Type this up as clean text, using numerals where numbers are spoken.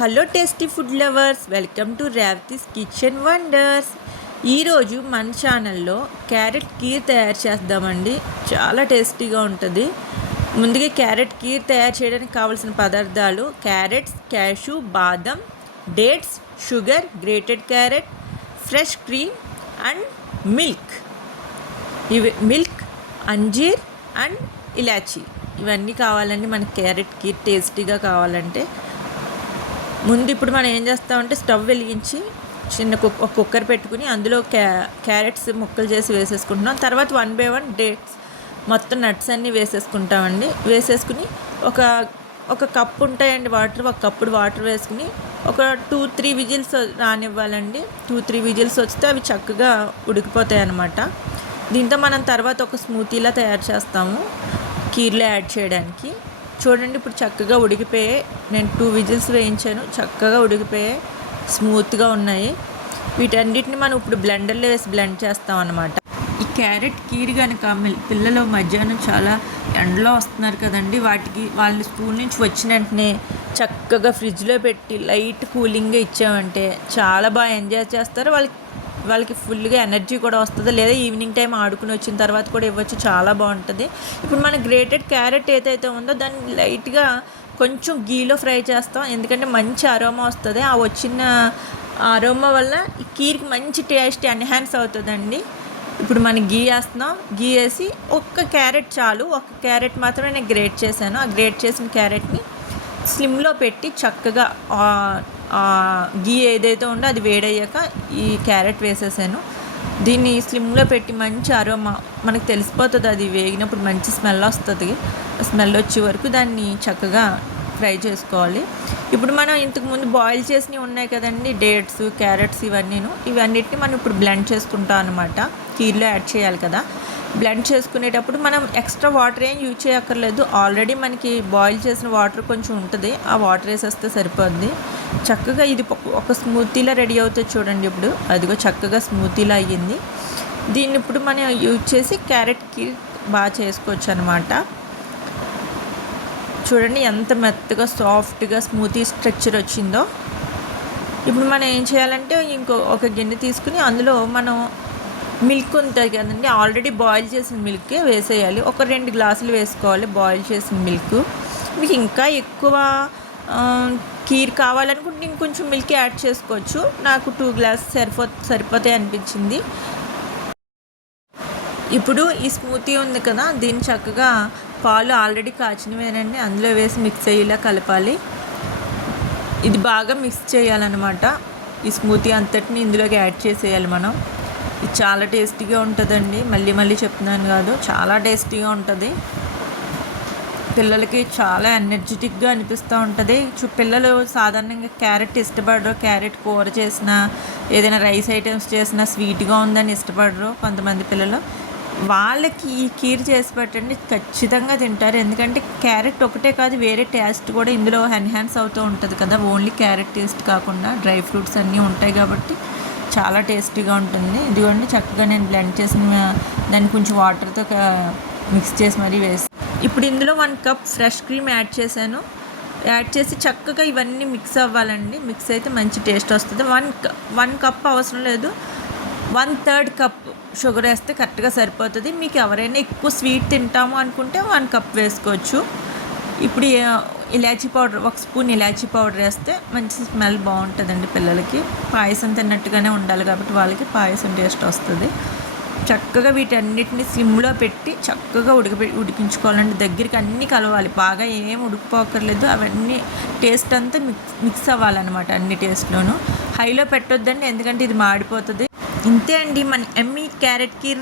Hello tasty food lovers, welcome to Revathi's kitchen wonders. ఈరోజు మన ఛానల్లో క్యారెట్ కీర్ తయారు చేద్దామండి. చాలా టేస్టీగా ఉంటుంది. ముందుగా క్యారెట్ కీర్ తయారు చేయడానికి కావాల్సిన పదార్థాలు: క్యారెట్స్, క్యాషు, బాదం, dates, sugar, grated carrot, fresh cream and milk. Milk, అంజీర్ అండ్ ఇలాచీ ఇవన్నీ కావాలండి మనకి క్యారెట్ కీర్ టేస్టీగా కావాలంటే. ముందు ఇప్పుడు మనం ఏం చేస్తామంటే స్టవ్ వెలిగించి ఒక కుక్కర్ పెట్టుకుని అందులో క్యారెట్స్ ముక్కలు చేసి వేసేసుకుంటున్నాం. తర్వాత 1 by 1 డేట్స్ మొత్తం నట్స్ అన్నీ వేసేసుకుంటామండి. వేసేసుకుని ఒక కప్పు ఉంటాయండి వాటర్, ఒక కప్పుడు వాటర్ వేసుకుని ఒక 2-3 విజిల్స్ రానివ్వాలండి. 2-3 విజిల్స్ వస్తే అవి చక్కగా ఉడికిపోతాయి అన్నమాట. దీంతో మనం తర్వాత ఒక స్మూతీలా తయారు చేస్తాము కీర్లో యాడ్ చేయడానికి. చూడండి, ఇప్పుడు చక్కగా ఉడికిపోయాయి. నేను 2 విజిల్స్ వేయించాను, చక్కగా ఉడికిపోయాయి, స్మూత్గా ఉన్నాయి. వీటన్నిటిని మనం ఇప్పుడు బ్లెండర్లో వేసి బ్లెండ్ చేస్తాం అన్నమాట. ఈ క్యారెట్ కీర్ కనుక పిల్లలు మధ్యాహ్నం చాలా ఎండలో వస్తున్నారు కదండి, వాళ్ళని స్కూల్ నుంచి వచ్చిన వెంటనే చక్కగా ఫ్రిడ్జ్లో పెట్టి లైట్ కూలింగ్గా ఇచ్చామంటే చాలా బాగా ఎంజాయ్ చేస్తారు. వాళ్ళకి ఫుల్గా ఎనర్జీ కూడా వస్తుంది. లేదా ఈవినింగ్ టైం ఆడుకుని వచ్చిన తర్వాత కూడా ఇవ్వచ్చు, చాలా బాగుంటుంది. ఇప్పుడు మన గ్రేటెడ్ క్యారెట్ ఏదైతే ఉందో దాన్ని లైట్గా కొంచెం గీలో ఫ్రై చేస్తాం, ఎందుకంటే మంచి అరోమా వస్తుంది. ఆ వచ్చిన అరోమా వల్ల ఈ కీర్కి మంచి టేస్ట్ ఎన్హాన్స్ అవుతుందండి. ఇప్పుడు మనం గీ వేస్తున్నాం. గీ వేసి ఒక్క క్యారెట్ చాలు, ఒక్క క్యారెట్ మాత్రమే నేను గ్రేట్ చేశాను. ఆ గ్రేట్ చేసిన క్యారెట్ని స్లిమ్లో పెట్టి చక్కగా గీ ఏదైతే ఉందో అది వేడయ్యాక ఈ క్యారెట్ వేసేసాను. దీన్ని స్లిమ్లో పెట్టి మంచి అరోమా మనకు తెలిసిపోతుంది, అది వేగినప్పుడు మంచి స్మెల్ వస్తుంది. స్మెల్ వచ్చే వరకు దాన్ని చక్కగా ఫ్రై చేసుకోవాలి. ఇప్పుడు మనం ఇంతకుముందు బాయిల్ చేసినవి ఉన్నాయి కదండి, డేట్స్, క్యారెట్స్, ఇవన్నిటిని మనం ఇప్పుడు బ్లెండ్ చేసుకుంటాం అనమాట. కీర్లో యాడ్ చేయాలి కదా. బ్లెండ్ చేసుకునేటప్పుడు మనం ఎక్స్ట్రా వాటర్ ఏం యూజ్ చేయక్కర్లేదు. ఆల్రెడీ మనకి బాయిల్ చేసిన వాటర్ కొంచెం ఉంటుంది, ఆ వాటర్ వేసేస్తే సరిపోద్ది. చక్కగా ఇది ఒక స్మూతీలా రెడీ అవుతుంది. చూడండి, ఇప్పుడు అదిగో చక్కగా స్మూతీలా అయ్యింది. దీన్ని ఇప్పుడు మనం యూజ్ చేసి క్యారెట్కి బాగా చేసుకోవచ్చు అనమాట. చూడండి ఎంత మెత్తగా సాఫ్ట్గా స్మూతీ స్ట్రక్చర్ వచ్చిందో. ఇప్పుడు మనం ఏం చేయాలంటే ఒక గిన్నె తీసుకుని అందులో మనం మిల్క్ ఉంటుంది కదండి, ఆల్రెడీ బాయిల్ చేసిన మిల్క్ వేసేయాలి. ఒక 2 గ్లాసులు వేసుకోవాలి బాయిల్ చేసిన మిల్క్. మీకు ఇంకా ఎక్కువ కీర్ కావాలనుకుంటే ఇంకొంచెం మిల్క్ యాడ్ చేసుకోవచ్చు. నాకు 2 గ్లాసెస్ సరిపోతాయి అనిపించింది. ఇప్పుడు ఈ స్మూతీ ఉంది కదా, దీన్ని చక్కగా పాలు ఆల్రెడీ కాచినవేనండి అందులో వేసి మిక్స్ అయ్యేలా కలపాలి. ఇది బాగా మిక్స్ చేయాలన్నమాట. ఈ స్మూతీ అంతటిని ఇందులోకి యాడ్ చేసేయాలి మనం. ఇది చాలా టేస్టీగా ఉంటుందండి, మళ్ళీ చెప్తున్నాను కాదు, చాలా టేస్టీగా ఉంటుంది. పిల్లలకి చాలా ఎనర్జెటిక్గా అనిపిస్తూ ఉంటుంది. పిల్లలు సాధారణంగా క్యారెట్ ఇష్టపడరు. క్యారెట్ కూర చేసినా ఏదైనా రైస్ ఐటమ్స్ చేసినా స్వీట్గా ఉందని ఇష్టపడరు కొంతమంది పిల్లలు. వాళ్ళకి ఈ కీర్ చేసి పెట్టండి, ఖచ్చితంగా తింటారు. ఎందుకంటే క్యారెట్ ఒకటే కాదు, వేరే టేస్ట్ కూడా ఇందులో ఎన్హాన్స్ అవుతూ ఉంటుంది కదా. ఓన్లీ క్యారెట్ టేస్ట్ కాకుండా డ్రై ఫ్రూట్స్ అన్నీ ఉంటాయి కాబట్టి చాలా టేస్టీగా ఉంటుంది. ఇదిగోండి చక్కగా నేను బ్లెండ్ చేసిన దాన్ని కొంచెం వాటర్తో మిక్స్ చేసి మరీ వేసి ఇప్పుడు ఇందులో 1 కప్ ఫ్రెష్ క్రీమ్ యాడ్ చేశాను. యాడ్ చేసి చక్కగా ఇవన్నీ మిక్స్ అవ్వాలండి. మిక్స్ అయితే మంచి టేస్ట్ వస్తుంది. 1 కప్ అవసరం లేదు, 1/3 కప్ షుగర్ వేస్తే కరెక్ట్గా సరిపోతుంది. మీకు ఎవరైనా ఎక్కువ స్వీట్ తింటాము అనుకుంటే 1 కప్ వేసుకోవచ్చు. ఇప్పుడు ఇలాచీ పౌడర్, 1 స్పూన్ ఇలాచీ పౌడర్ వేస్తే మంచి స్మెల్ బాగుంటుందండి. పిల్లలకి పాయసం తిన్నట్టుగానే ఉండాలి కాబట్టి వాళ్ళకి పాయసం టేస్ట్ వస్తుంది. చక్కగా వీటన్నిటిని స్లిమ్లో పెట్టి చక్కగా ఉడికించుకోవాలండి. దగ్గరికి అన్నీ కలవాలి, బాగా ఏం ఉడికిపోకర్లేదు. అవన్నీ టేస్ట్ అంతా మిక్స్ అవ్వాలన్నమాట అన్ని టేస్ట్లోనూ. హైలో పెట్టొద్దండి, ఎందుకంటే ఇది మాడిపోతుంది. ఇంతే అండి మన ఎమ్మీ క్యారెట్ కీర్